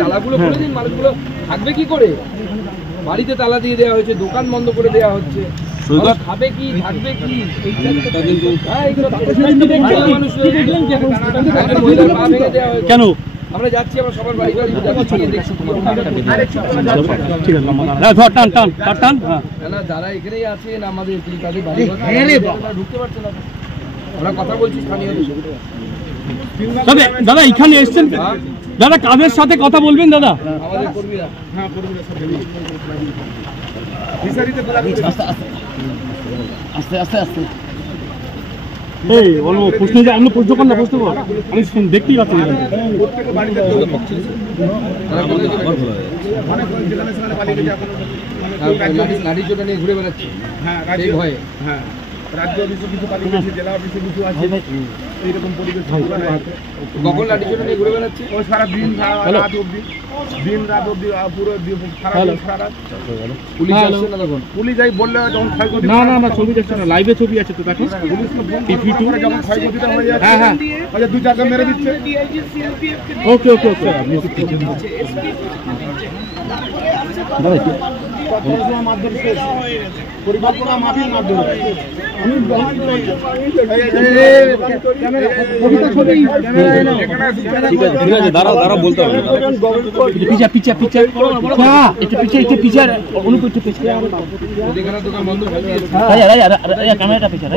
তালাগুলো খুলে দিন, মানুষগুলো থাকবে কি করে? বাড়িতে তালা দিয়ে দেওয়া হয়েছে, দোকান বন্ধ করে দেওয়া হচ্ছে, খাবে কি থাকবে কি? কেন আমরা যাচ্ছি, আমরা সবার বাড়ি বাড়ি দেখছি। যারা এখানেই আছেন আমাদের তাদের বাড়ি ঢুকতে পারছে না, আমরা কথা বলছি স্থানীয়দের সাথে। দাদা এখানে এসছেন দাদা, কাদের সাথে কথা বলবেন দাদা? আমাদের কর্মীরা। আস্তে আস্তে আস্তে এই বলো প্রশ্ন, যে আমি প্রশ্ন কর না, প্রশ্ন কর, আমি দেখতেই পাচ্ছি লাঠি চোটা নিয়ে ঘুরে বেড়াচ্ছে সেই ভয়ে। রাজ্য অফিসে কিছু পালিয়ে গেছে, জেলা অফিসে কিছু আছে, এইরকম পরিবেশ। কখন লাঠি চোটা নিয়ে ঘুরে বেড়াচ্ছে? ওই সারা দিন রাত অব্দি, দিন রাত অব্দি পুরো সারা পুলিশ আসছে না তখন? পুলিশ যাই বললে যখন ক্ষয়ক্ষতি, না না না ছবি দেখছে না, লাইভে ছবি আছে তো দেখো, পুলিশ যখন ক্ষয়ক্ষতিটা হয়ে যাচ্ছে, হ্যাঁ হ্যাঁ ওই যে 2-4 মেরে দিচ্ছে। ওকে ওকে ওকে পরিকল্পনা মাফিক মাধ্যমে দাঁড়াও বলতে হবে, দোকান বন্ধ ক্যামেরাটা পিছিয়ে